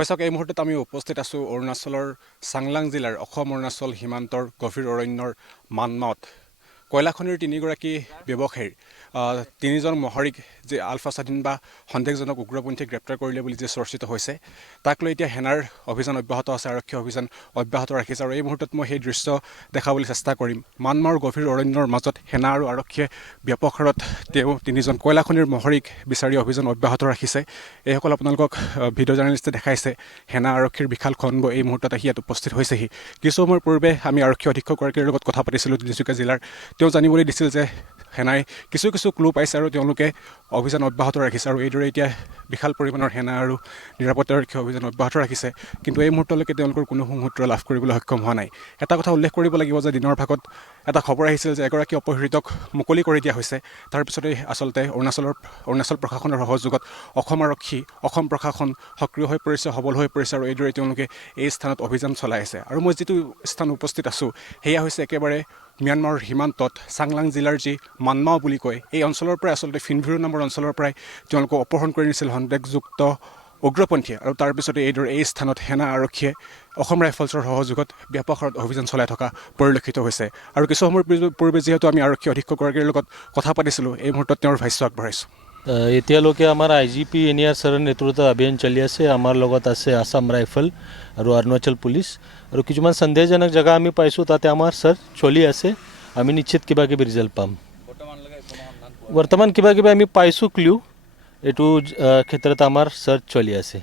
হৈছক এই মুহূৰ্তত আমি উপস্থিত আছোঁ অৰুণাচলৰ চাংলাং জিলাৰ অসম অৰুণাচল সীমান্তৰ গভীৰ অৰণ্যৰ মানমাওত কয়লা খনিৰ তিনিগৰাকী ব্যৱসায়ীৰ তিনিজন মহৰীক যে আলফা স্বাধীন বা সন্দেহজনক উগ্ৰপন্থী গ্ৰেপ্তাৰ কৰিলে বুলি যে চৰ্চিত হৈছে তাক লৈ এতিয়া সেনাৰ অভিযান অব্যাহত আছে, আৰক্ষী অভিযান অব্যাহত ৰাখিছে। আৰু এই মুহূৰ্তত মই সেই দৃশ্য দেখাবলৈ চেষ্টা কৰিম। মানমাওৰ গভীৰ অৰণ্যৰ মাজত সেনা আৰু আৰক্ষীয়ে ব্যাপক হাৰত তিনিজন কয়লা খনিৰ মহৰীক বিচাৰি অভিযান অব্যাহত ৰাখিছে। এইসকল আপোনালোকক ভিডিঅ' জাৰ্নেলিষ্টে দেখাইছে সেনা আৰক্ষীৰ বিশাল খণ্ড এই মুহূৰ্তত আহি ইয়াত উপস্থিত হৈছেহি। কিছু সময়ৰ পূৰ্বে আমি আৰক্ষী অধীক্ষকগৰাকীৰ লগত কথা পাতিছিলোঁ তিনিচুকীয়া জিলাৰ। তেওঁ জানিবলৈ দিছিল যে সেনাই কিছু ক্লু পাইছে আৰু তেওঁলোকে অভিযান অব্যাহত ৰাখিছে আৰু এইদৰে এতিয়া বিশাল পৰিমাণৰ সেনা আৰু নিৰাপত্তাৰক্ষী অভিযান অব্যাহত ৰাখিছে। কিন্তু এই মুহূৰ্তলৈকে তেওঁলোকৰ কোনো সুসূত্ৰ লাভ কৰিবলৈ সক্ষম হোৱা নাই। এটা কথা উল্লেখ কৰিব লাগিব যে দিনৰ ভাগত এটা খবৰ আহিছিল যে এগৰাকী অপহৃতক মুকলি কৰি দিয়া হৈছে। তাৰপিছতেই আচলতে অৰুণাচল প্ৰশাসনৰ সহযোগত অসম আৰক্ষী, অসম প্ৰশাসন সক্ৰিয় হৈ পৰিছে, সবল হৈ পৰিছে আৰু এইদৰে তেওঁলোকে এই স্থানত অভিযান চলাই আছে। আৰু মই যিটো স্থান উপস্থিত আছোঁ সেয়া হৈছে একেবাৰে ম্যানমাৰৰ সীমান্তত চাংলাং জিলাৰ যি মানমাও বুলি কয় এই অঞ্চলৰ পৰাই আচলতে ফিনভিৰু নামৰ অঞ্চলৰ পৰাই তেওঁলোকক অপহৰণ কৰি নিছিল সন্দেহযুক্ত উগ্ৰপন্থীয়ে। আৰু তাৰপিছতে এইদৰে এই স্থানত সেনা আৰক্ষীয়ে অসম ৰাইফলছৰ সহযোগত ব্যাপক হাৰত অভিযান চলাই থকা পৰিলক্ষিত হৈছে। আৰু কিছু সময়ৰ পূৰ্বে যিহেতু আমি আৰক্ষী অধীক্ষকগৰাকীৰ লগত কথা পাতিছিলোঁ, এই মুহূৰ্তত তেওঁৰ ভাষ্য আগবঢ়াইছোঁ। এতিয়ালৈকে আমাৰ IGP এনিয়াৰ ছাৰৰ নেতৃত্বত অভিযান চলি আছে। আমাৰ লগত আছে আসাম ৰাইফল আৰু অৰুণাচল পুলিচ। আৰু কিছুমান সন্দেহজনক জেগা আমি পাইছোঁ, তাতে আমাৰ ছাৰ চলি আছে। আমি নিশ্চিত কিবা কিবি ৰিজাল্ট পাম। বৰ্তমান কিবা কিবি আমি পাইছোঁ ক্লিউ, এইটো ক্ষেত্ৰত আমাৰ ছাৰ চলি আছে।